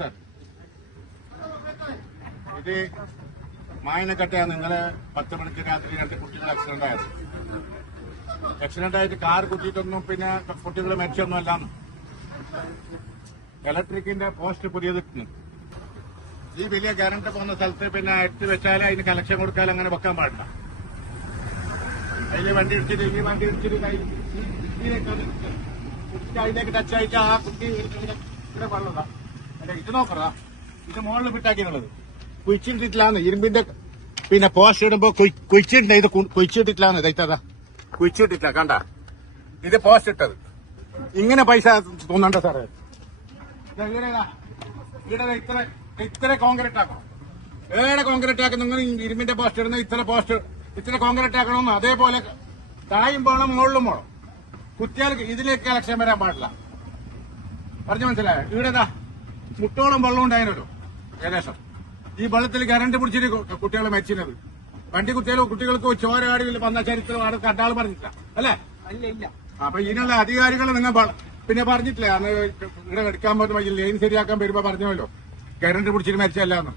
Sir ഇത് മായനക്കട്ടയാണ്. ഇന്നലെ 10 മണിക്ക് രാത്രി 2 കുട്ടികൾ ആക്സിഡന്റ് ആയത്. ആക്സിഡന്റ് ആയിട്ട് കാർ കുത്തിയിട്ടൊന്നും പിന്നെ കുട്ടികൾ മരിച്ചൊന്നും അല്ലാന്ന്. ഇലക്ട്രിക്കിന്റെ പോസ്റ്റ് പുതിയത് ഈ വലിയ കറണ്ട് പോകുന്ന സ്ഥലത്ത് പിന്നെ എത്തി വെച്ചാൽ അതിന് കലക്ഷൻ കൊടുക്കാൻ അങ്ങനെ വെക്കാൻ പാടില്ല. അതില് വണ്ടി ഇടിച്ചിട്ട് ഈ വണ്ടി ഇടിച്ചിട്ട് അതിലേക്ക് ടച്ച് ആയിട്ട് ആ കുട്ടി ഇവിടെ വെള്ളതാ. അല്ല ഇത് നോക്കറാ, ഇത് മുകളിൽ വിട്ടാക്കിയിട്ടുള്ളത് കുഴിച്ചിട്ടിട്ടില്ലാന്ന്. ഇരുമ്പിന്റെ പിന്നെ പോസ്റ്റ് ഇടുമ്പോ കുഴിച്ചിട്ടുണ്ട്. ഇത് കുഴിച്ചിട്ടിട്ടില്ലാന്ന്. ഇതാ കുഴിച്ചിട്ടില്ല, കണ്ട ഇത് പോസ്റ്റ് ഇട്ടത്. ഇങ്ങനെ പൈസ തോന്നണ്ട സാറേ. ഇവിടെ ഇത്ര കോൺക്രീറ്റ് ആക്കണം. ഏടെ കോൺക്രീറ്റ് ആക്കും നിങ്ങൾ? ഇരുമ്പിന്റെ പോസ്റ്റ് ഇടുന്ന ഇത്ര കോൺക്രീറ്റ് ആക്കണമെന്ന്. അതേപോലെ തായും പോകണം, മുകളിലും പോകണം. കുറ്റിയാൽ ഇതിലേക്ക് ഇലക്ഷൻ വരാൻ പാടില്ല. പറഞ്ഞു മനസ്സിലായോ? ഇവിടെ മുട്ടോളം വെള്ളം ഉണ്ടായിരുന്നല്ലോ ഏകദേശം. ഈ വെള്ളത്തിൽ കറണ്ട് പിടിച്ചിട്ട് കുട്ടികൾ മരിച്ചിരുന്നത്. വണ്ടി കുത്തിയാലും കുട്ടികൾക്ക് ചോരാടിയിൽ വന്ന ചരിത്രം അവിടെ കണ്ടാൾ പറഞ്ഞിട്ടില്ല അല്ലേ? അപ്പൊ ഇതിനുള്ള അധികാരികൾ നിങ്ങൾ പിന്നെ പറഞ്ഞിട്ടില്ല. അന്ന് ഇവിടെ എടുക്കാൻ പറ്റും ലൈൻ ശരിയാക്കാൻ വരുമ്പോ പറഞ്ഞല്ലോ കറണ്ട് പിടിച്ചിട്ട് മരിച്ചല്ലാന്ന്.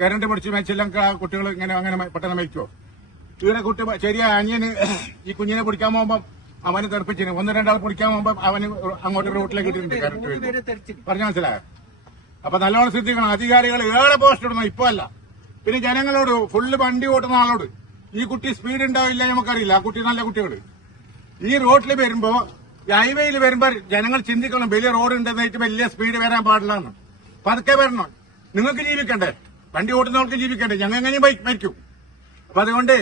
കറണ്ട് പിടിച്ച് മരിച്ചെല്ലാം കുട്ടികൾ അങ്ങനെ പെട്ടെന്ന് മരിക്കുമോ? ഇവിടെ കുട്ടി ശരിയാ അനിയന് ഈ കുഞ്ഞിനെ പിടിക്കാൻ പോകുമ്പോ അവന് തെറിപ്പിച്ചിന്. 1-2 ആൾ പിടിക്കാൻ പോകുമ്പോ അവന് അങ്ങോട്ട് റോട്ടിലേക്ക് ഇട്ടിട്ടുണ്ട് കറണ്ട്. പറഞ്ഞു മനസ്സിലായോ? അപ്പൊ നല്ലോണം ശ്രദ്ധിക്കണം. അധികാരികൾ ഏറെ പോസ്റ്റ് ഇടുന്നു ഇപ്പൊ അല്ല. പിന്നെ ജനങ്ങളോട് ഫുള്ള് വണ്ടി ഓട്ടുന്ന ആളോട് ഈ കുട്ടി സ്പീഡ് ഉണ്ടാവില്ല നമുക്കറിയില്ല. ആ കുട്ടി നല്ല കുട്ടികൾ ഈ റോഡിൽ വരുമ്പോ ഹൈവേയിൽ വരുമ്പോ ജനങ്ങൾ ചിന്തിക്കണം വലിയ റോഡ് ഉണ്ടെന്നായിട്ട് വലിയ സ്പീഡ് വരാൻ പാടില്ലെന്ന്. പതുക്കെ വരണം. നിങ്ങൾക്ക് ജീവിക്കണ്ടേ? വണ്ടി ഓട്ടുന്നവർക്ക് ജീവിക്കണ്ടേ? ഞങ്ങൾ എങ്ങനെയും മരിക്കും. അപ്പൊ അതുകൊണ്ട്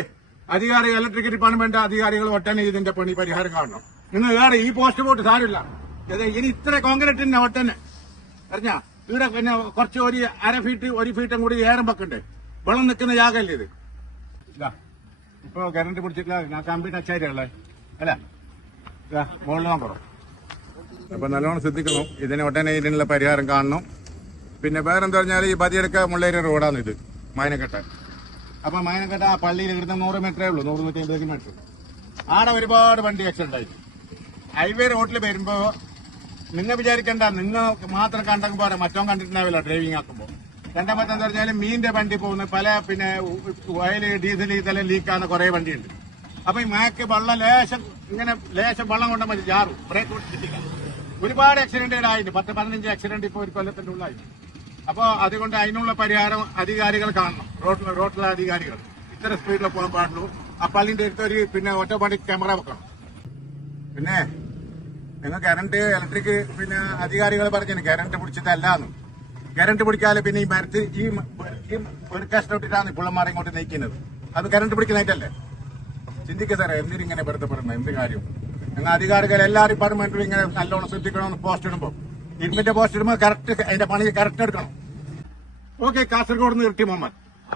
അധികാരികൾ ഇലക്ട്രിക് ഡിപ്പാർട്ട്മെന്റ് അധികാരികൾ ഒട്ടനെ ഇതിന്റെ പണി പരിഹാരം കാണണം. നിങ്ങൾ വേറെ ഈ പോസ്റ്റ് പോട്ട് സാരമില്ല. ഇനി ഇത്ര കോൺക്രീറ്റിന്റെ ഒട്ടനെ അറിഞ്ഞാ ഇവിടെ പിന്നെ കുറച്ച് ഒരു 1/2 ഫീറ്റ് 1 ഫീറ്റും കൂടി ഏറും വെക്കണ്ടേ? വെള്ളം നിൽക്കുന്ന ജാഗല്ലേ ഇത്? ഇപ്പൊ കറണ്ട് പിടിച്ചിട്ടില്ല. ഞാൻ കമ്പി ടച്ചായിട്ടുള്ളേ അല്ല മുകളിൽ നോക്കണം. അപ്പൊ നല്ലോണം ശ്രദ്ധിക്കണം. ഇതിന് ഒട്ടനെ ഇതിനുള്ള പരിഹാരം കാണണം. പിന്നെ വേറെന്താ പറഞ്ഞാൽ ഈ ബദിയെടുക്ക മുള്ളേരി റോഡാണ് ഇത് മായനക്കട്ട. അപ്പൊ മായനക്കട്ട ആ പള്ളിയിൽ ഇവിടുന്ന് 100 മീറ്ററേ ഉള്ളൂ, 100-150 മീറ്റർ. ആടെ ഒരുപാട് വണ്ടി ആക്സിഡന്റ് ആയി. ഹൈവേ റോഡിൽ വരുമ്പോ നിങ്ങൾ വിചാരിക്കണ്ട നിങ്ങൾ മാത്രം കണ്ടെങ്കിൽ പോരാ, മറ്റോ കണ്ടിട്ടുണ്ടാവില്ല ഡ്രൈവിംഗ് ആക്കുമ്പോ. രണ്ടാമത്തെ എന്താ പറഞ്ഞാൽ മീനിന്റെ വണ്ടി പോകുന്ന പല പിന്നെ ഓയില് ഡീസൽ ഇതെല്ലാം ലീക്കാകുന്ന കുറെ വണ്ടിയുണ്ട്. അപ്പൊ ഈ മയക്ക് വെള്ളം ലേശം വെള്ളം കൊണ്ട മതി ജാറും ബ്രേക്ക് കിട്ടില്ല. ഒരുപാട് ആക്സിഡന്റുകൾ ആയിട്ട് 10-15 ആക്സിഡന്റ് ഇപ്പൊ ഒരു കൊല്ലത്തിന്റെ ഉള്ളായി. അപ്പൊ അതുകൊണ്ട് അതിനുള്ള പരിഹാരം അധികാരികൾ കാണണം. റോഡിലെ അധികാരികൾ ഇത്ര സ്പീഡിൽ പോകാൻ പാടുള്ളൂ. ആ പള്ളിന്റെ അടുത്ത് ഒരു പിന്നെ ഒറ്റപ്പാടി ക്യാമറ വെക്കണം. പിന്നെ നിങ്ങൾ കറണ്ട് ഇലക്ട്രിക് പിന്നെ അധികാരികൾ പറഞ്ഞു കറണ്ട് പിടിച്ചിട്ടല്ലാന്ന്. കറണ്ട് പിടിക്കാതെ പിന്നെ ഈ മരത്തിൽ ഈ ഒരു കഷ്ണം ഇട്ടിട്ടാണ് പിള്ളമാരെ ഇങ്ങോട്ട് നയിക്കുന്നത്. അത് കറണ്ട് പിടിക്കുന്നതായിട്ടല്ലേ? ചിന്തിക്കുക സാറേ. എന്തിനിങ്ങനെ വെറുതെ പറയുന്നത്? എന്ത് കാര്യം? നിങ്ങൾ അധികാരികൾ എല്ലാ ഡിപ്പാർട്ട്മെന്റിലും ഇങ്ങനെ നല്ലോണം ശ്രദ്ധിക്കണമെന്ന്. പോസ്റ്റ് ഇടുമ്പോൾ ഇരുമ്പിന്റെ പോസ്റ്റ് ഇടുമ്പോൾ കറക്റ്റ് അതിന്റെ പണി കറക്റ്റ് എടുക്കണം. ഓക്കെ. കാസർഗോഡ് നിന്ന് ഇർട്ടി മുഹമ്മദ്.